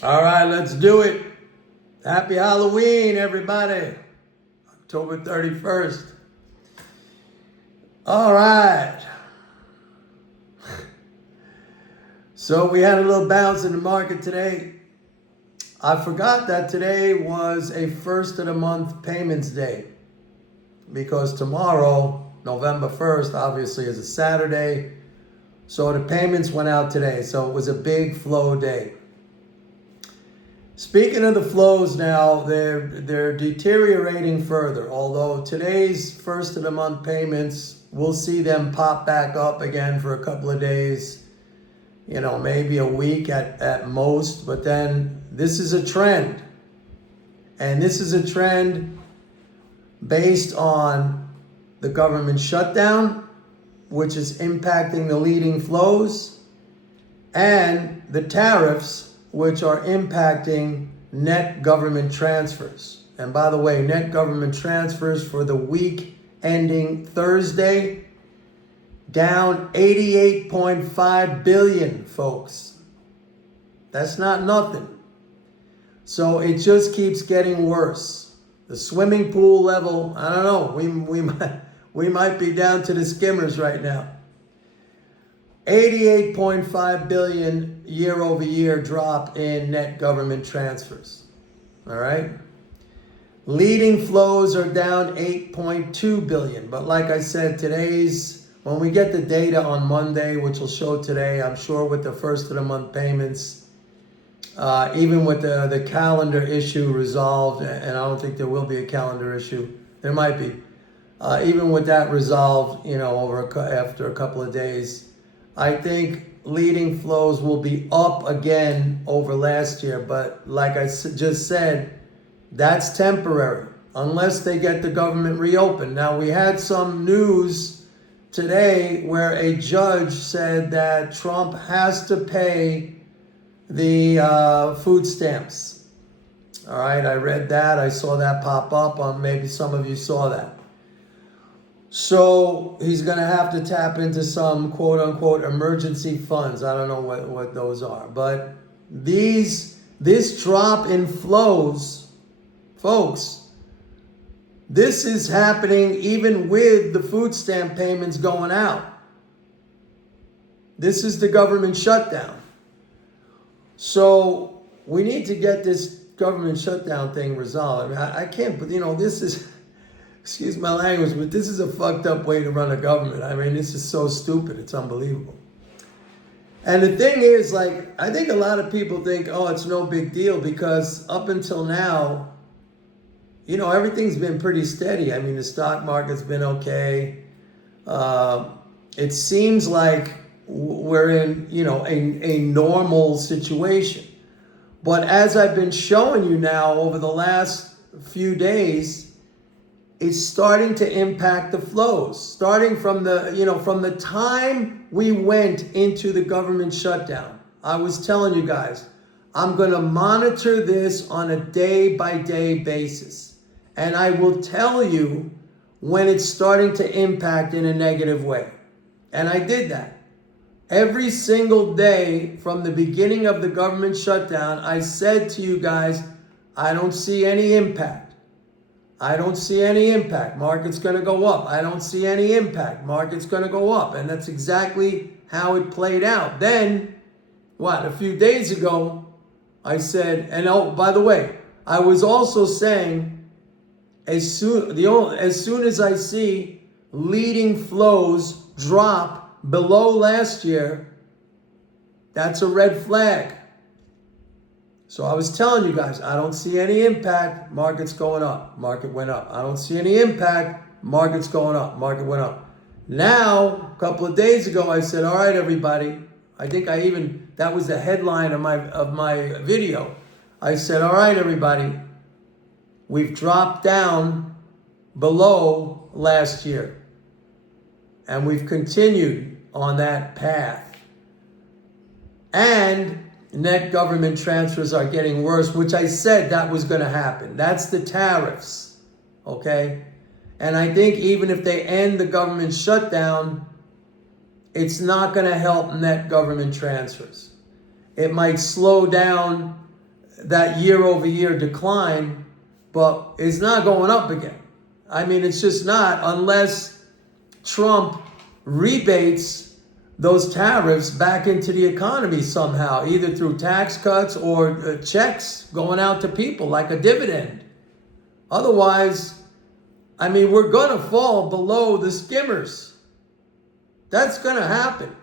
All right, let's do it. Happy Halloween, everybody. October 31st. All right. So we had a little bounce in the market today. I forgot that today was a first of the month payments day because tomorrow, November 1st, obviously is a Saturday. So the payments went out today. So it was a big flow day. Speaking of the flows now, they're deteriorating further. Although today's first of the month payments, we'll see them pop back up again for a couple of days, maybe a week at most. But then this is a trend. And this is a trend based on the government shutdown, which is impacting the leading flows, and the tariffs, which are impacting net government transfers. And by the way, net government transfers for the week ending Thursday, down 88.5 billion, folks. That's not nothing. So it just keeps getting worse. The swimming pool level, I don't know, we might be down to the skimmers right now. 88.5 billion year over year drop in net government transfers. All right. Leading flows are down 8.2 billion. But like I said, when we get the data on Monday, which will show today, I'm sure with the first of the month payments, even with the calendar issue resolved, and I don't think there will be a calendar issue. There might be. Even with that resolved, after a couple of days, I think leading flows will be up again over last year. But like I just said, that's temporary unless they get the government reopened. Now, we had some news today where a judge said that Trump has to pay the food stamps. All right, I read that. I saw that pop up on, maybe some of you saw that. So he's going to have to tap into some quote unquote emergency funds. I don't know what those are. But this drop in flows, folks, this is happening even with the food stamp payments going out. This is the government shutdown. So we need to get this government shutdown thing resolved. I mean, I can't, but this is... Excuse my language, but this is a fucked up way to run a government. I mean, this is so stupid. It's unbelievable. And the thing is, I think a lot of people think, oh, it's no big deal because up until now, everything's been pretty steady. I mean, the stock market's been okay. It seems like we're in, a normal situation. But as I've been showing you now over the last few days, it's starting to impact the flows, starting from the time we went into the government shutdown. I was telling you guys, I'm going to monitor this on a day-by-day basis. And I will tell you when it's starting to impact in a negative way. And I did that. Every single day from the beginning of the government shutdown, I said to you guys, I don't see any impact. I don't see any impact. Market's going to go up. I don't see any impact. Market's going to go up. And that's exactly how it played out. Then, a few days ago, I said, and oh, by the way, I was also saying, as soon as I see leading flows drop below last year, that's a red flag. So I was telling you guys, I don't see any impact, market's going up, market went up. I don't see any impact, market's going up, market went up. Now, a couple of days ago, I said, all right, everybody. I think that was the headline of my video. I said, all right, everybody, we've dropped down below last year. And we've continued on that path. And net government transfers are getting worse, which I said that was going to happen. That's the tariffs, okay? And I think even if they end the government shutdown, it's not going to help net government transfers. It might slow down that year-over-year decline, but it's not going up again. I mean, it's just not, unless Trump rebates those tariffs back into the economy somehow, either through tax cuts or checks going out to people like a dividend. Otherwise, I mean, we're going to fall below the skimmers. That's going to happen.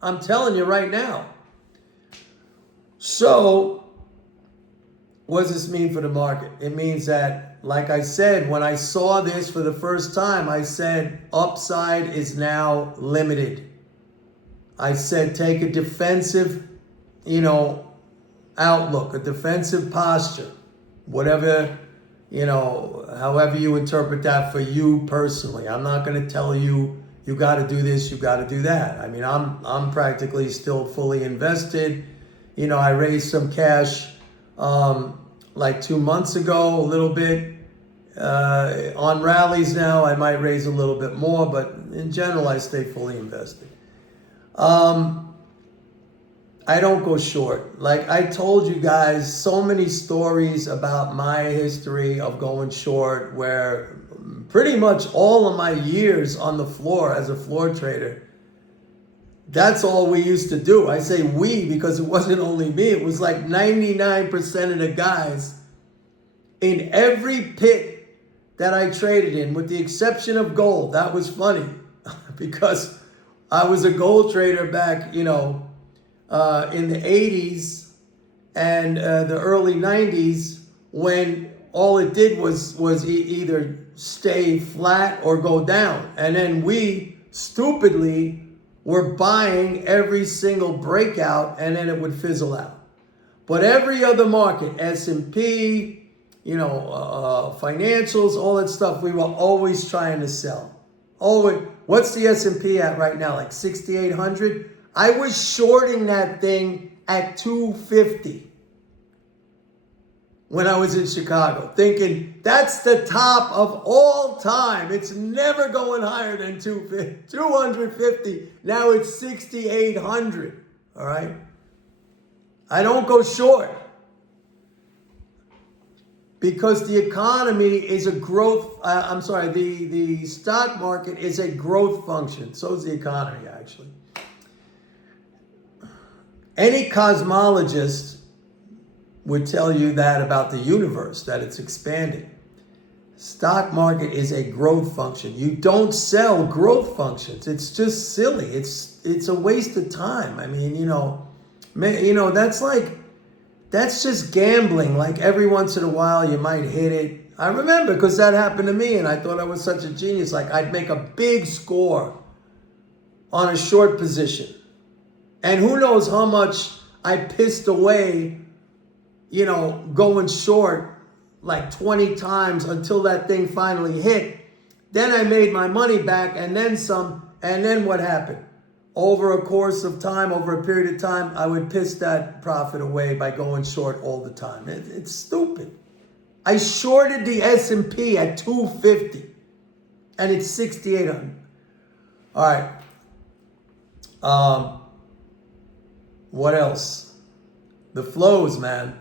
I'm telling you right now. So, what does this mean for the market? It means that, like I said, when I saw this for the first time, I said upside is now limited. I said take a defensive, outlook, a defensive posture, whatever, however you interpret that for you personally. I'm not going to tell you, you got to do this, you got to do that. I mean, I'm practically still fully invested. I raised some cash like 2 months ago, a little bit. On rallies now, I might raise a little bit more, but in general, I stay fully invested. I don't go short. Like I told you guys, so many stories about my history of going short, where pretty much all of my years on the floor as a floor trader, that's all we used to do. I say we because it wasn't only me. It was like 99% of the guys in every pit that I traded in, with the exception of gold. That was funny because I was a gold trader back, in the 80s and the early 90s, when all it did was either stay flat or go down. And then we stupidly were buying every single breakout, and then it would fizzle out. But every other market, S&P, financials, all that stuff, we were always trying to sell. What's the S&P at right now? Like 6,800? I was shorting that thing at 250 when I was in Chicago, thinking that's the top of all time. It's never going higher than 250. Now it's 6,800. All right? I don't go short, because the economy is a growth, the stock market is a growth function. So is the economy, actually. Any cosmologist would tell you that about the universe, that it's expanding. Stock market is a growth function. You don't sell growth functions. It's just silly. It's a waste of time. I mean, that's just gambling. Like every once in a while you might hit it. I remember because that happened to me and I thought I was such a genius. Like I'd make a big score on a short position. And who knows how much I pissed away, going short like 20 times until that thing finally hit. Then I made my money back and then some. And then what happened? Over a course of time, over a period of time, I would piss that profit away by going short all the time. It's stupid. I shorted the S&P at 250 and it's 6,800. All right. What else? The flows, man.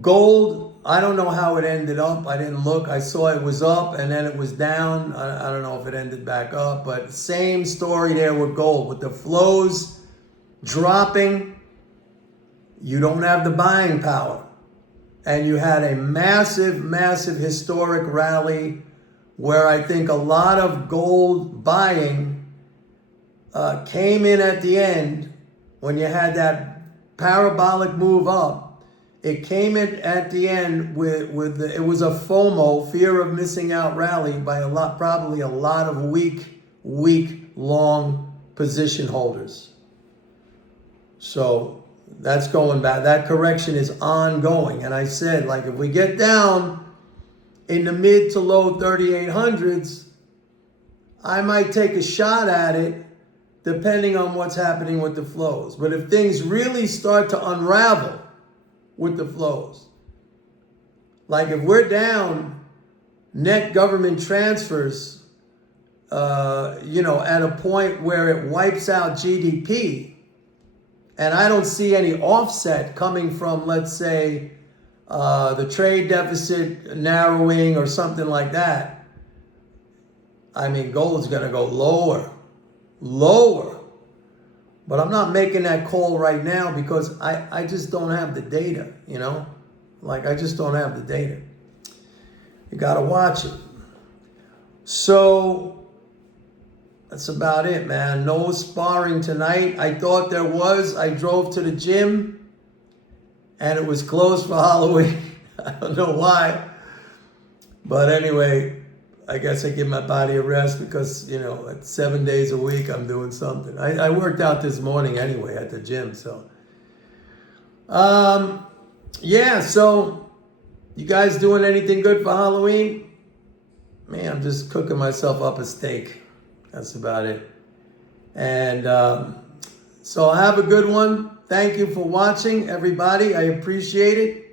Gold, I don't know how it ended up. I didn't look. I saw it was up and then it was down. I don't know if it ended back up, but same story there with gold. With the flows dropping, you don't have the buying power. And you had a massive, massive historic rally where I think a lot of gold buying came in at the end when you had that parabolic move up. It came in at the end with it was a FOMO, fear of missing out rally by probably a lot of weak long position holders. So that's going back. That correction is ongoing. And I said, like, if we get down in the mid to low 3,800s, I might take a shot at it depending on what's happening with the flows. But if things really start to unravel with the flows, like if we're down net government transfers, at a point where it wipes out GDP, and I don't see any offset coming from, let's say, the trade deficit narrowing or something like that, I mean, gold's going to go lower. But I'm not making that call right now because I just don't have the data, you know? Like, I just don't have the data. You got to watch it. So that's about it, man. No sparring tonight. I thought there was. I drove to the gym and it was closed for Halloween. I don't know why. But anyway, I guess I give my body a rest because, you know, at 7 days a week I'm doing something. I worked out this morning anyway at the gym, so. Yeah, so you guys doing anything good for Halloween? Man, I'm just cooking myself up a steak. That's about it. And so have a good one. Thank you for watching, everybody. I appreciate it.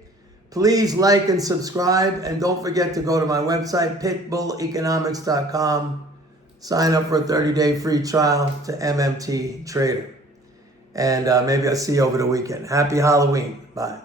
Please like and subscribe. And don't forget to go to my website, pitbulleconomics.com. Sign up for a 30-day free trial to MMT Trader. And maybe I'll see you over the weekend. Happy Halloween. Bye.